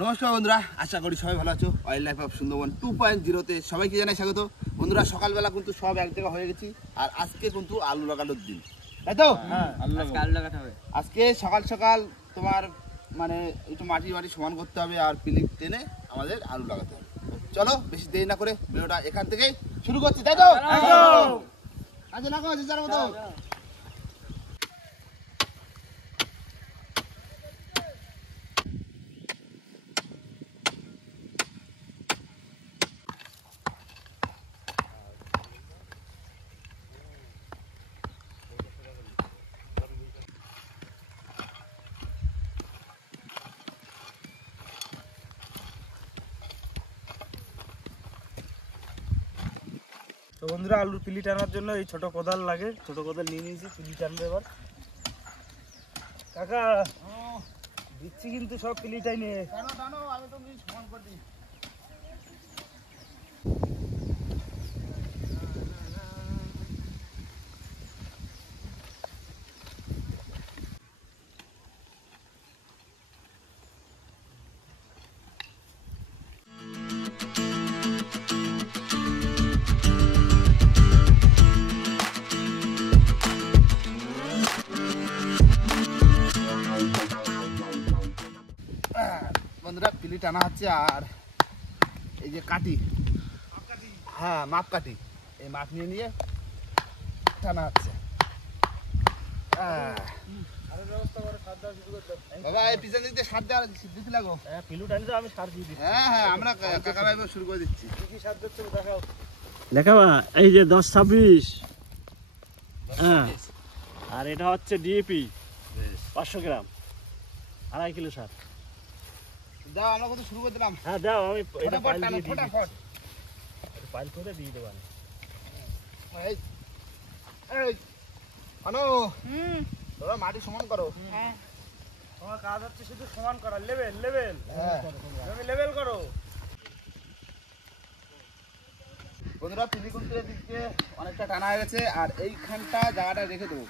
নমস্কার বন্ধুরা, আশা করি সবাই ভালো আছো। ওয়াইল্ড লাইফ অফ সুন্দরবন 2.0-তে সবাইকে জানাই স্বাগত। বন্ধুরা, সকালবেলা কিন্তু সব এক জায়গা হয়ে গেছি, আর আজকে কিন্তু আলু লাগানোর দিন, তাই তো? আলু লাগাতে হবে আজকে সকাল সকাল তোমার মানে একটু মাটি সমান করতে হবে, আর পিলিক টেনে আমাদের আলু লাগাতে হবে। চলো বেশি দেরি না করে ভিডিওটা এখান থেকেই শুরু করছি, তাই তো? আচ্ছা লাগাও যার মতো। তো বন্ধুরা, আলুর পিলি টানার জন্য এই ছোট কোদাল লাগে, ছোট কোদাল নিয়ে নিয়েছি, পিলি টানবে এবার। কাকা দিচ্ছি কিন্তু সব পিলিটাই নিয়ে। আমি তো সমান করে দিই। বন্ধুরা, পিলি টানা হচ্ছে, আর এই যে কাটি, হ্যাঁ মাপ কাটি, এই মাপ নিয়ে নিয়ে টানা হচ্ছে। বাবা এই পিছন দিক দিয়ে সার দেওয়া দিতে লাগো। হ্যাঁ, পিলু টানি তো আমি সার দিয়ে দিচ্ছি। হ্যাঁ হ্যাঁ, আমরা কাকা ভাই শুরু করে দিচ্ছি। কি কি সার দিচ্ছ দেখাও। দেখাবা, এই যে 10-26, হ্যাঁ, আর এটা হচ্ছে ডিএপি 500 গ্রাম, 2.5 কিলো সার। দাও, আমরা কত শুরু করে দিলাম। হ্যাঁ দাও, আমি এটা ফটাফট পাইল টানো, দিয়ে দিই, ফটাফট। পাইল করে দিয়ে দেবো। এই এই আনো, তোরা মাটি সমান করো। তোমার কাজ হচ্ছে শুধু সমান করা, লেভেল লেভেল, হ্যাঁ তুমি লেভেল করো। বন্ধুরা, পিলিকুন্তের দিক দিয়ে অনেকটা টানা হয়ে গেছে, আর এইখানটা জায়গাটা রেখে দেবো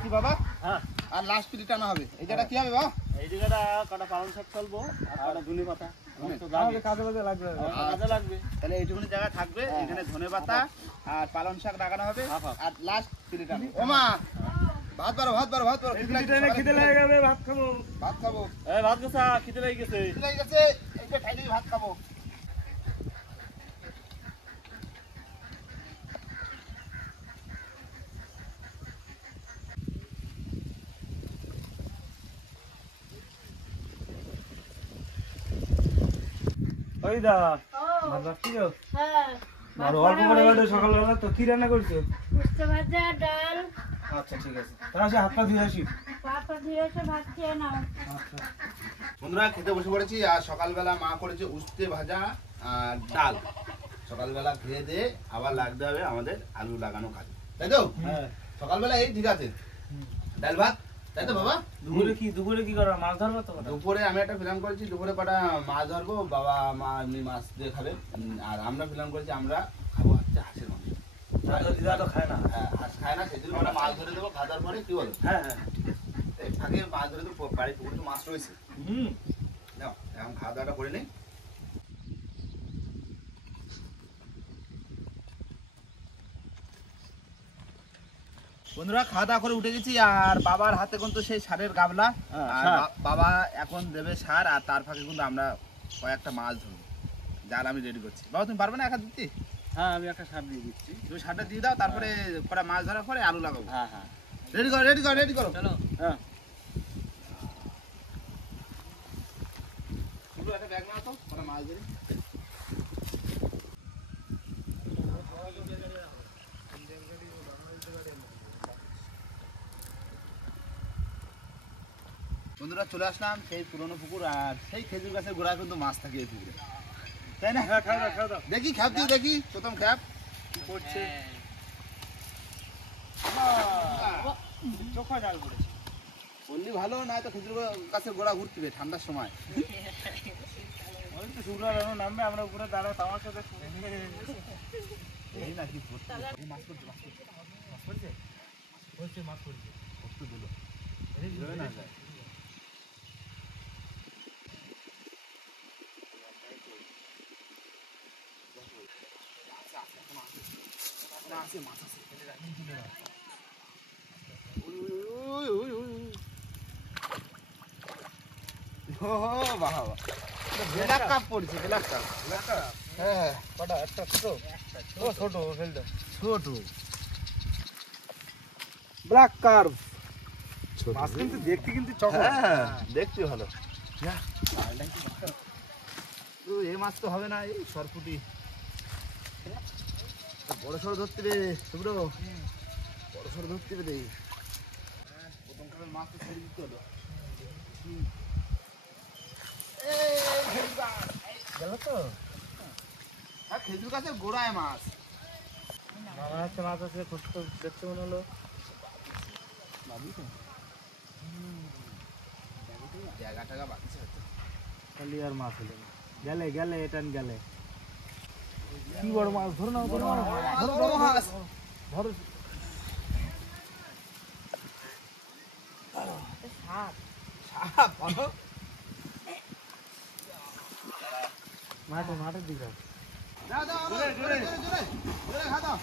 কি বাবা। হ্যাঁ, আর লাস্ট পিলি টানা হবে। এই জায়গাটা কি হবে বাবা? এই জায়গাটা কটা পালং শাক চলবো, আর কটা ধনে পাতা কাজে বাজে লাগবে। কাজে লাগবে। তাহলে এইটুকুনি জায়গা থাকবে, এখানে ধনে পাতা আর পালং শাক লাগানো হবে, আর লাস্ট পিলি টানা। ওমা ভাত বারো, ভাত বারো, ভাত বারো। খিদে লেগে যাবে, ভাত খাবো। ভাত খাবো, এই ভাত গোসা, খিদে লেগে গেছে। খিদে লেগে গেছে, এইটা খাই দিয়ে ভাত খাবো। ওই দা ভাত রাখছি তো। আর অল্প করে বেটে সকালবেলা তো কি রান্না করছো? উস্তে ভাজা, ডাল। আচ্ছা ঠিক আছে, তাহলে আসি হাত পা ধুয়ে আসি। পাপা দিয়ে এসে ভাত খেয়ে নাও। আচ্ছা বন্ধুরা, খেতে বসে পড়েছি, আর সকালবেলা মা করেছে উস্তে ভাজা আর ডাল। সকালবেলা খেয়ে দিয়ে আবার লাগতে হবে আমাদের আলু লাগানো কাজ, তাই তো? হ্যাঁ। সকালবেলা এই ঠিক আছে, ডাল ভাত, তাই তো বাবা? দুপুরে কি করা, মাছ ধরবো তো? দুপুরে আমি একটা প্ল্যান করেছি, দুপুরে কটা মাছ ধরবো, বাবা মা এমনি মাছ দিয়ে খাবে, আর আমরা প্ল্যান করেছি আমরা খাবো হচ্ছে হাঁসের মাংস। দিদা তো খায় না। হ্যাঁ, হাঁস খায় না, সেদিন আমরা মাছ ধরে দেবো খাওয়ার পরে, কি বলো? হ্যাঁ হ্যাঁ, এই ফাঁকে মাছ ধরে দেবো, বাড়ি পুকুরে তো মাছ রয়েছে। নাও, এখন খাওয়া দাওয়াটা করে নিই। বন্ধুরা, খাওয়া দাওয়া করে উঠে গেছি, আর বাবার হাতে কিন্তু সেই সারের গাবলা, আর বাবা এখন দেবে সার, আর তার ফাঁকে কিন্তু আমরা কয়েকটা মাছ ধরবো, জাল আমি রেডি করছি। বাবা তুমি পারবে না একা দিতে? হ্যাঁ, আমি একটা সার দিয়ে দিচ্ছি। তুমি সারটা দিয়ে দাও, তারপরে কটা মাছ ধরার পরে আলু লাগাবো। হ্যাঁ হ্যাঁ, রেডি করো, রেডি করো, রেডি করো। চলো। হ্যাঁ, একটা ব্যাগ নাও তো, কটা মাছ ধরি। বন্ধুরা, চলে আসলাম সেই পুরনো পুকুর, আর সেই খেজুর গাছের গোড়ায় কিন্তু মাছ থাকে এই পুকুরে, তাই না? হ্যাঁ খাও দাও, খাও দাও। দেখি খ্যাপ দিয়ে দেখি, প্রথম খ্যাপ কি পড়ছে। চোখা জাল পড়েছে। বললি ভালো, না তো খেজুর গাছের গোড়া ঘুরতিবে ঠান্ডার সময়। ওই তো সূর্য নামবে, আমরা উপরে দাঁড়ায় তামাশা দেখবো। এই না কি পড়ছে? মাছ পড়ছে, মাছ পড়ছে, মাছ পড়ছে, মাছ পড়ছে, মাছ পড়ছে। পড়তে দিল। ব্ল্যাক কাপ পড়ছে, ব্ল্যাক কাপ। হ্যাঁ কটা একটা ছোট ও ছোট ফেল দাও ছোট ব্ল্যাক কার্ভ মাছ কিন্তু দেখতে কিন্তু চকলেট হ্যাঁ দেখতে ভালো। এই মাছ তো হবে না, এই সরপুটি বড় সড়ো ধরতে রে শুভ্র, বড় সড়ো ধরতে রে। প্রথম কালের মাছ তো ছেড়ে দিতে হলো। গেল তো হ্যাঁ খেজুর গাছের গোড়ায় মাছ। আমার হচ্ছে মাছ আছে খুঁজতে দেখতে মনে হলো জায়গা টাগা বাঁচছে হয়তো। খালি আর মাছ হলো না। গেলে গেলে এটান গেলে কি বড় মাছ ধরো না ধরো না বড় মাছ। ধরো সাপ বলো। মাঠের দিকে দাও দাও জোরে জোরে জোরে জোরে খা দাও।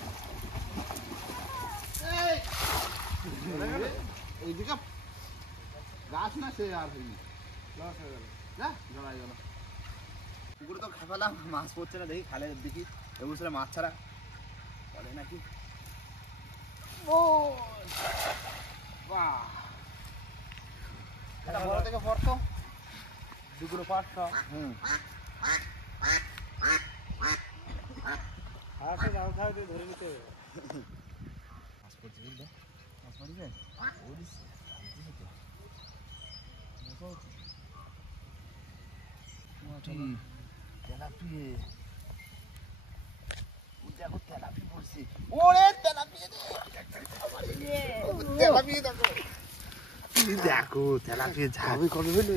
এইদিকে গাছ না সে আর হয়নি, লস হয়ে গেল। না জড়াই গেল। পুকুরে তো খেপালাম, মাছ পড়ছে না, দেখি খালে দেখি এবছরে মাছ ছাড়া পড়ে নাকি। ও বাহ, এটা বড় থেকে পড়তো দুপুরে 5টা হুম। হাতে জাল খাওয়াতে ধরে নিতে হবে। মাছ পড়ছে বুঝলে, মাছ পড়ছে ওরিস তেলাপি, দেখো তেলাপি পড়ছে। ওরে তেলাপি তেলাপি দেখো, দেখো তেলাপি ঝাল কবে হইলো।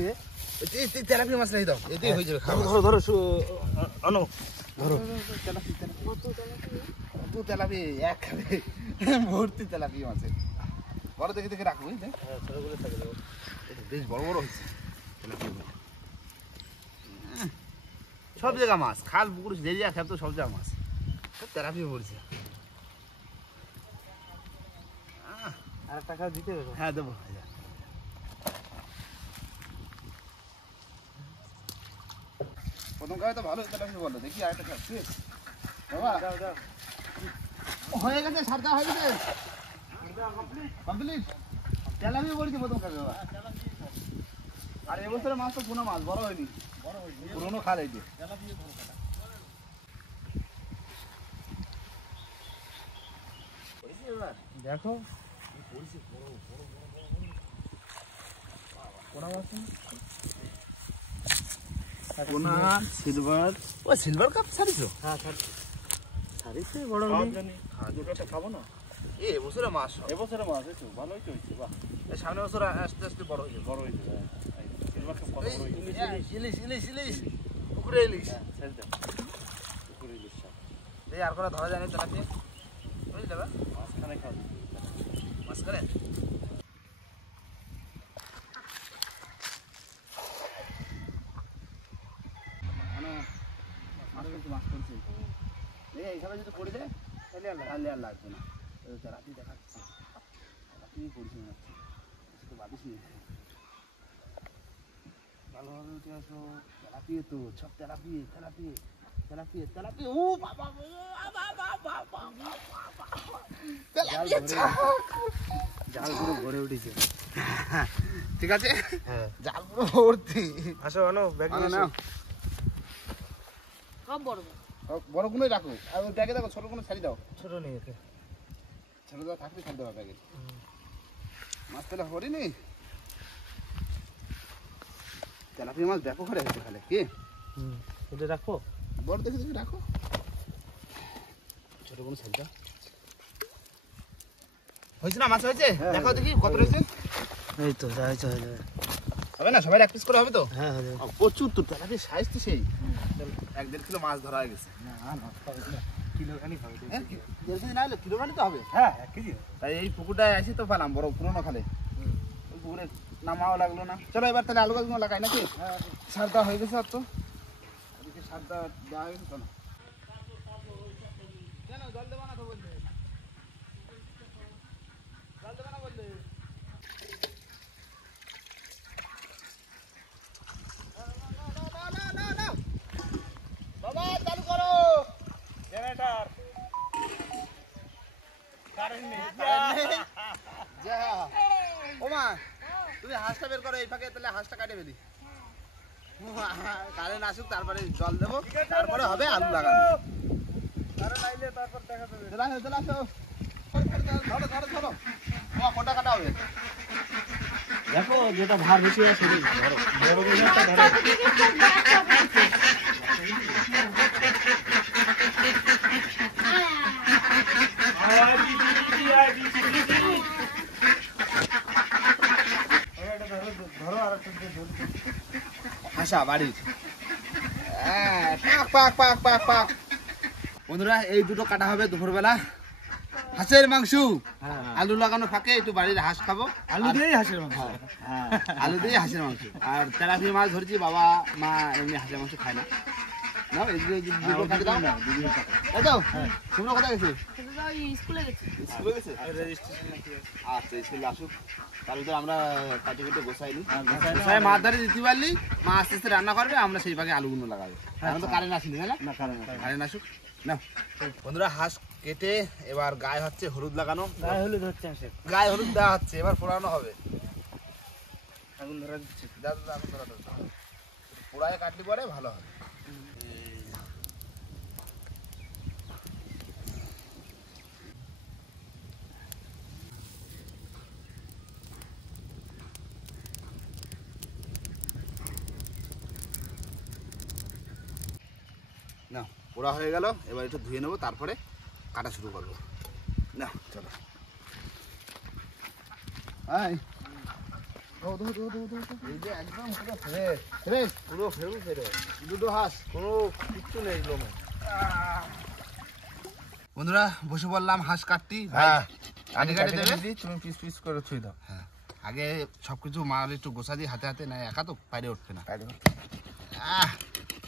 তেলাপি মাছ নাই দাও, এতেই হয়ে যাবে খাওয়া। ধরো ধরো আনো ধরো তেলাপি, কত তেলাপি এক খাবে ভর্তি তেলাপি মাছে। বড় দেখে দেখে রাখবো, বুঝলে হ্যাঁ ছোটগুলো থাকে দেবো বেশ বড় বড় হয়েছে তেলাপি। সব জায়গা মাছ, খাল পুকুর যে জায়গা খেত সব জায়গা মাছ, সব তেলাপি পড়ছে। আর টাকা দিতে হবে হ্যাঁ দেবো। প্রথম খাবে তো ভালো তেলাপি বললো, দেখি আরেকটা খাচ্ছি বাবা। দাও দাও হয়ে গেছে, সারটা হয়ে গেছে কমপ্লিট। তেলাপি পড়ছে প্রথম খাবে বাবা। আর এবছরে মাছ তো পুরো মাছ বড় হয়নি, পুরোনো খাল এই যে। দেখো পোনা সিলভার, ও সিলভার কাপ ছাড়িছো? হ্যাঁ সারিছে বড় দুটোটা খাবো না এ এবছরে মাছ হবে। এবছরে মাছ হয়েছে, ভালোই তো হয়েছে। বাহ, এই সামনে বছর আস্তে আস্তে বড় হয়ে যাবে। বড় হয়েছে। সিলভার কাপ কত বড় হয়েছে। ইলিশ ইলিশ ইলিশ পুকুরে ইলিশ। ছেড়ে দাও, পুকুরে ইলিশ সব। এই আর কোনো ধরা যায় না তেলাপি, বুঝলে বা মাঝখানে খাও। মাছ করে। মাছ পড়ছে, এইখানে যদি পড়ে যায় তাহলে আর লাগবে না। তেলাপি দেখাচ্ছে, তেলাপি পড়ছে মনে হচ্ছে, তো ভাবিস নি ভালোভাবে উঠে আসো। তেলাপি তো সব তেলাপি তেলাপি তেলাপি তেলাপি। ও বাবা জাল পুরো ভরে উঠেছে ঠিক আছে, হ্যাঁ জাল পুরো ভর্তি। আসো আনো ব্যাগ আনো নিয়ে নাও, সব বড় বড় গুলোই রাখো। আর ওই ব্যাগে দেখো ছোট কোনো ছাড়ি দাও, ছোট নেই একে ছোট দাও থাকলে ছাড়ি দেওয়া ব্যাগে। মাছ তাহলে হরিনি, তেলাপি মাছ ব্যাপক হারে হয়েছে খালে। কি এটা রাখো বড় দেখে দেখে রাখো, ছোট কোনো ছাড়ি দাও। হয়েছে না মাছ হয়েছে? দেখাও দেখি কত রয়েছে। এই তো যা হয়েছে হয়ে যাবে হবে না, সবাই এক পিস করে হবে তো? হ্যাঁ হয়ে যাবে প্রচুর তো তেলাপির সাইজ তো সেই 1-1.5 কিলো মাছ ধরা হয়ে গেছে। কিলো খানি খাবে হ্যাঁ 1.5 কেজি না হলে কিলো খানি তো হবে। হ্যাঁ 1 কেজি তাই এই পুকুরটায় আসি তো পেলাম বড় পুরোনো খালে। ওই পুকুরে নামাও লাগলো না। চলো এবার তাহলে আলু গাছগুলো লাগাই নাকি? সার দেওয়া হয়ে গেছে আর তো এদিকে সার দেওয়া হয়ে গেছে। চলো কেন জল দেবো না তো বললে? জল দেবো না বললে? বাবা চালু করো জেনারেটর কারেন্ট নেই। যা ওমা তুমি হাঁসটা বের করো এই ফাঁকে, তাহলে হাঁসটা কাটে ফেলি। কারেন্ট আসুক তারপরে জল দেবো, তারপরে হবে আলু লাগানো। কারণ আইলে তারপর দেখা যাবে। চলে আসো চলে আসো, ধরো ধরো ধরো। কোনটা কাটা হবে? দেখো যেটা ভার বেশি আছে ধরো। বড় কিছু একটা ধরো। ধরো আর একটা ধরো। হাসা বাড়ির পাক পাক পাক পাক পাক। বন্ধুরা এই দুটো কাটা হবে দুপুরবেলা, হাঁসের মাংস। আলু লাগানো ফাঁকে একটু বাড়ির হাঁস খাবো, আলু দিয়েই হাঁসের মাংস। হ্যাঁ আলু দিয়ে হাঁসের মাংস। আর তেলাপিয়া মাছ ধরেছি, বাবা মা এমনি হাঁসের মাংস খায় না। নাও এই দুটো কাটে দাও। এই দাও তোমরা কোথায় গেছে? স্কুলে গেছে। আচ্ছা স্কুলে আসুক, তাহলে তো আমরা কাটি কেটে গোসাইনি। গোসাই মাছ ধরে দিতে পারলি মা আস্তে আস্তে রান্না করবে, আমরা সেই ভাগে আলুগুলো লাগাবো। এখন তো কারেন্ট আসেনি তাই না? কারেন্ট আসুক না। বন্ধুরা হাঁস কেটে এবার গায়ে হচ্ছে হলুদ লাগানো, গায়ে হলুদ হচ্ছে হাঁসের। গায়ে হলুদ দেওয়া হচ্ছে, এবার পোড়ানো হবে। আগুন ধরা দিচ্ছে। পোড়ায় কাটলি পরে ভালো হবে। না পোড়া হয়ে গেল, এবার একটু ধুয়ে নেবো, তারপরে কাটা শুরু করবো। না চলো এই যে একদম পুরো ফ্রেশ ফ্রেশ, পুরো ফ্রেশ ফ্রেশ দুটো হাঁস, কোনো কিচ্ছু নেই লোমে। বন্ধুরা বসে বললাম হাঁস কাটতি। কাটি কাটি দেবে, তুমি পিস পিস করে ছুঁই দাও। হ্যাঁ আগে সবকিছু মাল একটু গোছা দিয়ে হাতে হাতে না, একা তো বাইরে উঠবে না।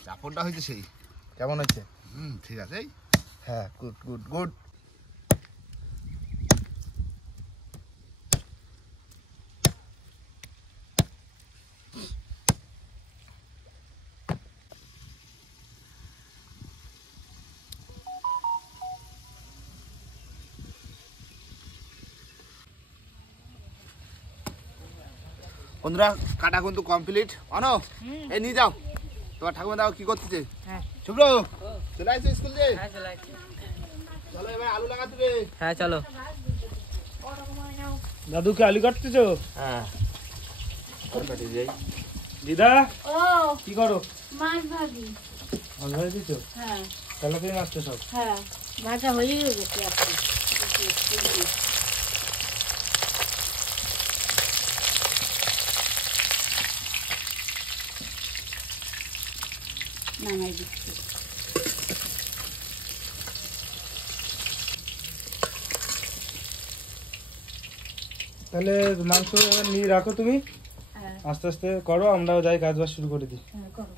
চাপড়টা হয়েছে সেই। কেমন হচ্ছে? ঠিক আছে। হ্যাঁ গুড গুড গুড। বন্ধুরা কাটা কিন্তু কমপ্লিট। অনো এই নিয়ে যাও, তোমার ঠাকুমা দাও কি করতেছে? শুভ্র চলে আসছো স্কুল দিয়ে? চলো এবার আলু লাগাতে হবে। হ্যাঁ চলো। দাদুকে আলু কাটতেছো? হ্যাঁ দিদা ও কি করো? মাছ ভাজি। মাছ ধরে দিচ্ছ? হ্যাঁ তেলাপিয়া মাছ তো সব। হ্যাঁ ভাজা হয়ে গেছে এখন। নামাই দিচ্ছি। তাহলে মাংস এবার নিয়ে রাখো তুমি, হ্যাঁ আস্তে আস্তে করো, আমরাও যাই কাজ বাজ শুরু করে দিই। হ্যাঁ করো।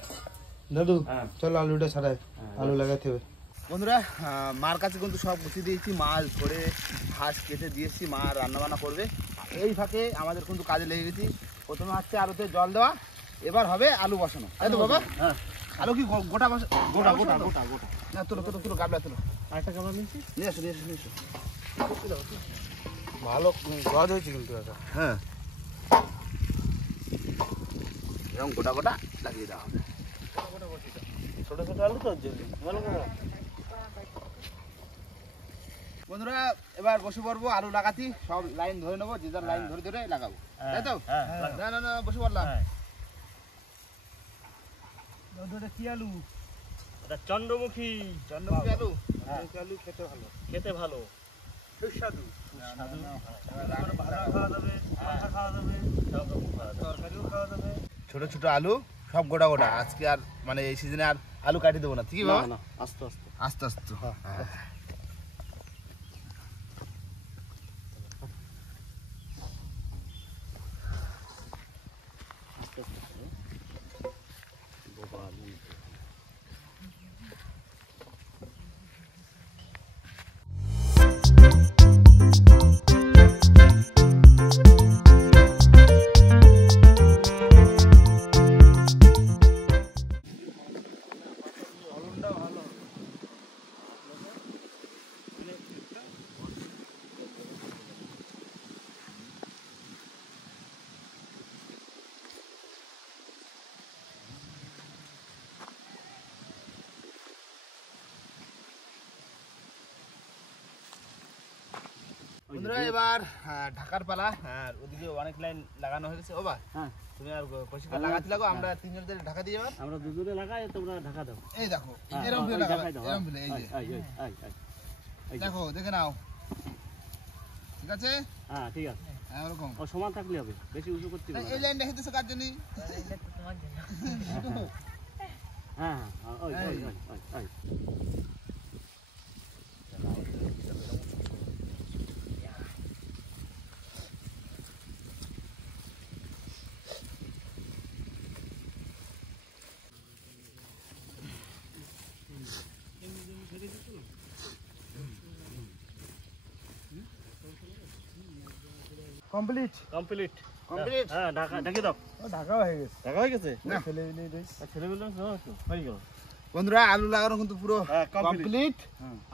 দাদু হ্যাঁ। চলো আলুটা ছাড়াই, আলু লাগাতে হবে। বন্ধুরা মার কাছে কিন্তু সব গুছিয়ে দিয়েছি, মাছ ধরে হাঁস কেটে দিয়েছি, মা রান্না বান্না করবে। এই ফাঁকে আমাদের কিন্তু কাজে লেগে গেছি। প্রথমে হচ্ছে আলুতে জল দেওয়া, এবার হবে আলু বসানো, তাই তো বাবা? হ্যাঁ আলু কি গোটা বসা? গোটা গোটা গোটা গোটা। না তোলো তোলো তোলো, গাবলা তোলো, আরেকটা কামড় নিচ্ছি। নিয়ে আসো নিয়ে আসো নিয়ে এসো। ভালো গজ হয়েছে কিন্তু এটা। হ্যাঁ এরকম গোটা গোটা লাগিয়ে দেওয়া হবে। ছোট ছোট আলু তো জন্য ভালো করে। বন্ধুরা এবার বসে পড়বো আলু লাগাতি, সব লাইন ধরে নেবো, যে যার লাইন ধরে ধরে লাগাবো, তাই তো? হ্যাঁ না না না বসে পড়লাম। দাদু এটা কি আলু? এটা চন্দ্রমুখী। চন্দ্রমুখী আলু, আলু খেতে ভালো, খেতে ভালো, সুস্বাদু। ভাজা খাওয়া যাবে, মাথা খাওয়া যাবে, সব রকম খাওয়া যাবে। তরকারিও খাওয়া যাবে। ছোট ছোট আলু সব গোটা গোটা। আজকে আর মানে এই সিজনে আর আলু কাটি দেবো না, ঠিক না বাবা? না আস্তে আস্তে। আস্তে আস্তে। হ্যাঁ। বন্ধুরা এবার ঢাকার পালা। আর ওদিকে অনেক লাইন লাগানো হয়ে গেছে। ও বা হ্যাঁ তুমি আর কৌশিক লাগাতে লাগো, আমরা তিনজন ঢাকা দিয়ে এবার। আমরা দুজনে লাগাই, তোমরা ঢাকা দাও। এই দেখো হ্যাঁ, এরকম ওই ফেলে লাগাবে, দেখাই দাও, এরকম ফেলে, এই যে এই যে। দেখো দেখে নাও, ঠিক আছে? হ্যাঁ ঠিক আছে, এরকম ও সমান থাকলে হবে, বেশি উঁচু করতে হবে না। এই লাইন রেখেছো কার জন্য? হ্যাঁ হ্যাঁ, ওই ওই ওই ওই ওই। Complete complete complete. হ্যাঁ, ঢাকা ঢেকে দাও। ঢাকা হয়ে গেছে। ঢাকা হয়ে গেছে, ছেলে মিলে রয়েছে। ছেলেগুলো হয়ে গেল। বন্ধুরা আলু লাগানো কিন্তু পুরো হ্যাঁ, complete। কমপ্লিট।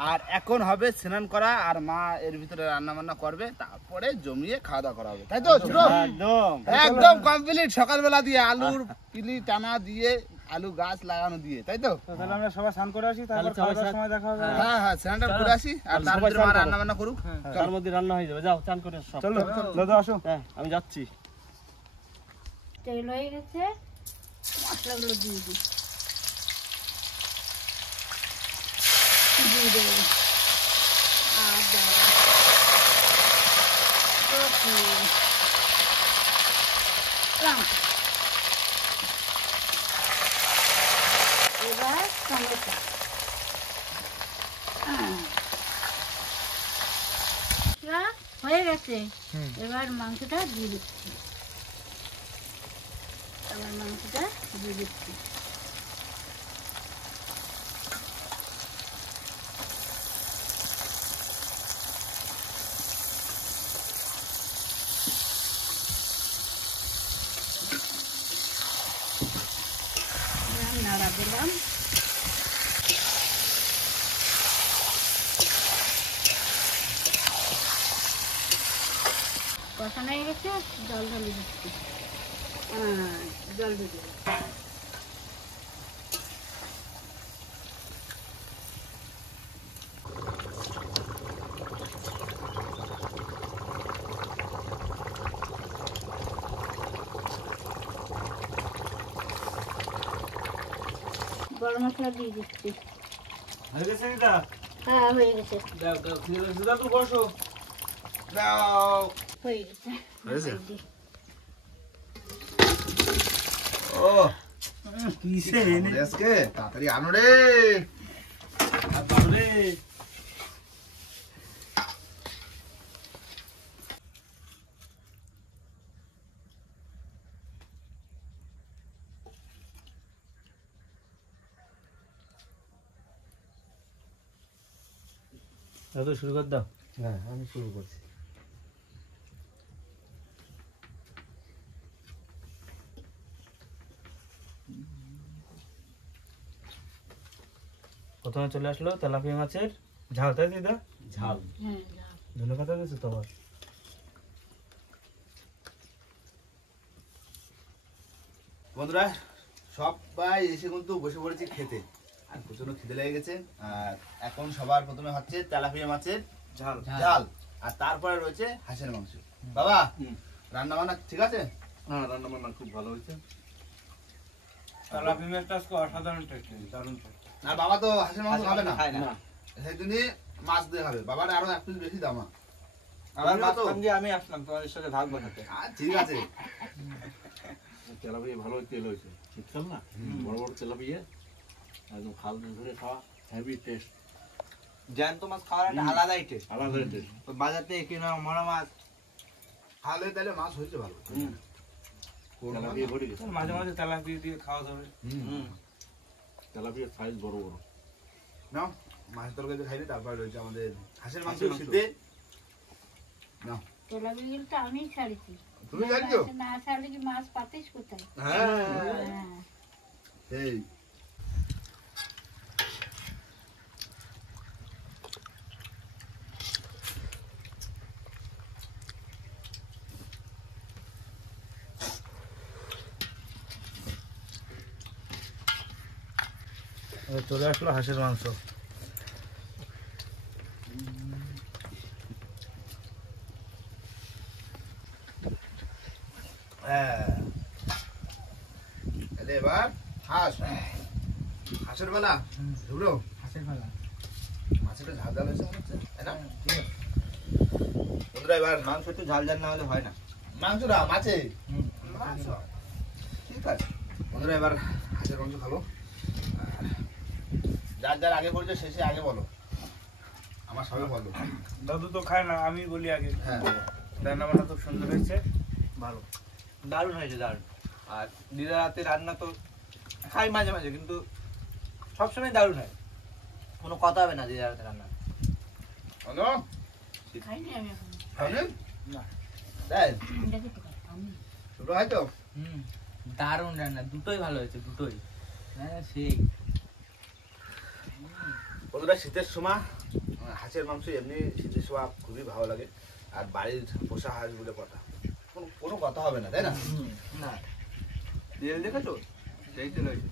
আর এখন হবে স্নান করা, আর মা এর ভিতরে রান্না বান্না করবে, তারপরে জমিয়ে খাওয়া দাওয়া করা হবে, তাই তো? ছোট একদম একদম কমপ্লিট। সকালবেলা দিয়ে আলুর পিলি টানা দিয়ে, আলু গাছ লাগানো দিয়ে, তাই তো? তো তাহলে আমরা সবাই স্নান করে আসি, তারপর তাহলে খাওয়া সবাই দাওয়ার সময় দেখা হবে। হ্যাঁ হ্যাঁ, স্নানটা করে আসি, আর চলো, তার সবাই ভিতরে মা স্নান করো। রান্না বান্না করুক। তার মধ্যে রান্না হয়ে যাবে। যাও চান করে সব। চলো দাদা আসো। হ্যাঁ, আমি যাচ্ছি। তেল হয়ে গেছে, মশলাগুলো দিয়ে দিই। দিয়ে দেবো আদা, রসুন, লঙ্কা। এবার টমেটো। মশলা হয়ে গেছে, এবার মাংসটা দিয়ে দিচ্ছি। আমার মাংসটা দিয়ে দিচ্ছি। নাড়া দিলাম। কষানো হয়ে গেছে, জল ঢালি দিচ্ছি। জল দিয়ে দিলাম। গরম মশলা দিয়ে দিচ্ছি। হয়ে গেছে দিদা? হ্যাঁ হয়ে গেছে, দাও দাও দিদা, তো বসো। দাও। হয়ে গেছে। হয়েছে? দিই। ও কিসে এনে আজকে তাড়াতাড়ি আনো রে। তাহলে দাদা শুরু কর দাও। হ্যাঁ আমি শুরু করছি। প্রথমে চলে আসলো তেলাপিয়া মাছের ঝাল, তাই দিদা? ঝাল। হ্যাঁ, ধনে পাতা দিয়েছো তো আবার? বন্ধুরা সবাই এসে কিন্তু বসে পড়েছি খেতে, আর প্রচন্ড খিদে লেগে গেছে। আর এখন সবার প্রথমে হচ্ছে তেলাপিয়া মাছের ঝাল। ঝাল, আর তারপরে রয়েছে হাঁসের মাংস। বাবা রান্না বান্না ঠিক আছে? হ্যাঁ, রান্না বান্না খুব ভালো হয়েছে। তেলাপিয়া মাছটা আজকে অসাধারণ টেস্ট, দারুণ টেস্ট। আর বাবা তো হাঁসের মাংস খাবে না, না, সেই জন্য মাছ দিয়ে খাবে। বাবার আরো এক পিস বেশি দাম। আমার মাছ সঙ্গে আমি আসলাম তোমাদের সাথে ভাগ বানাতে। ঠিক আছে। তেলাপিয়া ভালো তেল হয়েছে, শীতকাল না, বড় বড় তেলাপিয়া একদম খাল ধরে খাওয়া, হেভি টেস্ট, জ্যান্ত মাছ খাওয়ার একটা আলাদাই টেস্ট। আলাদা টেস্ট। বাজার থেকে কিনা মরা মাছ খালে তাহলে মাছ হয়েছে ভালো। তেলাপিয়া ভরে গেছে, মাঝে মাঝে তেলাপিয়া দিয়ে খাওয়া যাবে। তেলাপিয়ার সাইজ বড় বড়। নাও মাছের তরকারি খাইলে, তারপরে রয়েছে আমাদের হাঁসের মাংস সিদ্ধে। নাও তেলাপিয়াটা আমি ছাড়িছি। তুমি জানছো? না ছাড়লে কি মাছ পাতিস কোথায়? হ্যাঁ হ্যাঁ। এই চলে আসলো হাঁসের মাংস। হ্যাঁ তাহলে এবার হাঁসের বেলা ঢুকলো হাসির ফেলা মাছের ঝাল ঝাল হয়েছে মনে হচ্ছে, তাই না? বন্ধুরা এবার মাংস একটু ঝাল ঝাল না হলে হয় না। মাংসটা মাছে ঠিক আছে বন্ধুরা এবার হাঁসের মাংস খাবো। আর যার যার আগে বলছে শেষে আগে বলো, আমার সবাই বলো। দাদু তো খায় না, আমি বলি আগে। হ্যাঁ রান্না বান্না খুব সুন্দর হয়েছে, ভালো। দারুণ হয়েছে, দারুণ। আর দিদা রাতে রান্না তো খাই মাঝে মাঝে, কিন্তু সবসময় দারুণ হয়, কোনো কথা হবে না দিদা রাতে রান্না। বলো খাইনি আমি এখন। খাওনি? তাই এটা খেতে পারি, আমি। ছোট হয় তো দারুণ রান্না, দুটোই ভালো হয়েছে, দুটোই। হ্যাঁ সেই বন্ধুরা শীতের সময় হাঁসের মাংস এমনি শীতের সময় খুবই ভালো লাগে। আর বাড়ির পোষা হাঁস বলে কথা, কোনো কথা হবে না, তাই না? না, তেল দেখেছো, সেই তেল হয়েছে।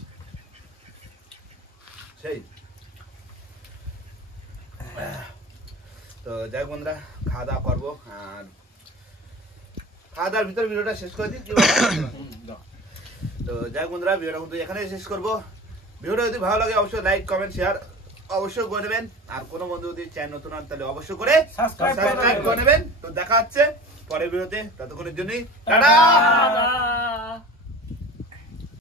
সেই তো যাই হোক বন্ধুরা, খাওয়া দাওয়া করবো। আর খাওয়া দাওয়ার ভিতর ভিডিওটা শেষ করে দিই কি বলো? তো যাই হোক বন্ধুরা, ভিডিওটা কিন্তু এখানে শেষ করবো। ভিডিওটা যদি ভালো লাগে অবশ্যই লাইক কমেন্ট শেয়ার অবশ্যই করে দেবেন। আর কোনো বন্ধু যদি চ্যানেল নতুন হন তাহলে অবশ্যই করে সাবস্ক্রাইব করে নেবেন। তো দেখা হচ্ছে পরের ভিডিওতে, ততক্ষণের জন্যই টাটা।